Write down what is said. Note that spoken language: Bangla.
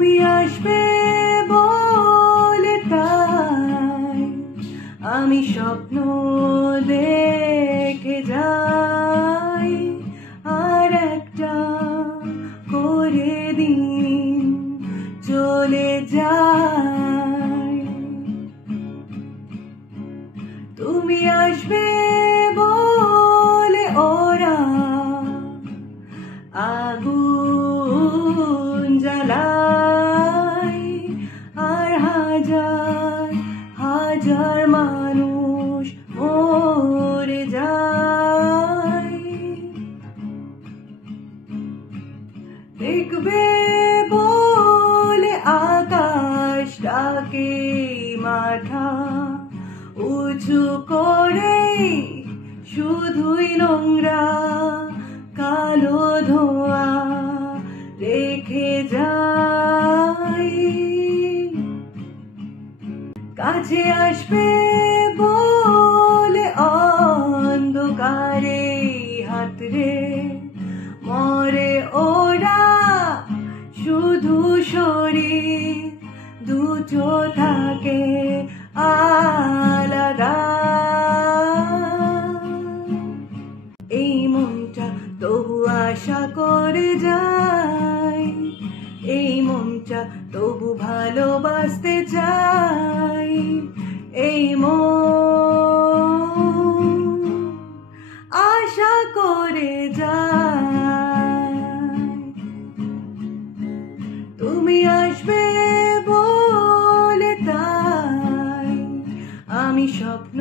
তুমি আসবে বলে তাই আমি স্বপ্ন দেখে যাই, আর একটা করে দিন চলে যায়। তুমি আসবে বলে ওরা আগুন জ্বালায়, আর হাজার হাজার মানুষ মরে যায়। দেখবে বলে আকাশটাকে মাথা উঁচু করে শুধুই নোংরা কালো ধোঁয়া রেখে যায়। কাছে আসবে বলে অন্ধকারে হাতরে মরে ওরা, শুধু শরীর দুটো থাকে আলাদা। এই মনটা তবু আশা করে যায়, এই মনটা তবু ভালোবাসতে চাই। এই মন আশা করে যায়। তুমি আসবে বলে তাই আমি স্বপ্ন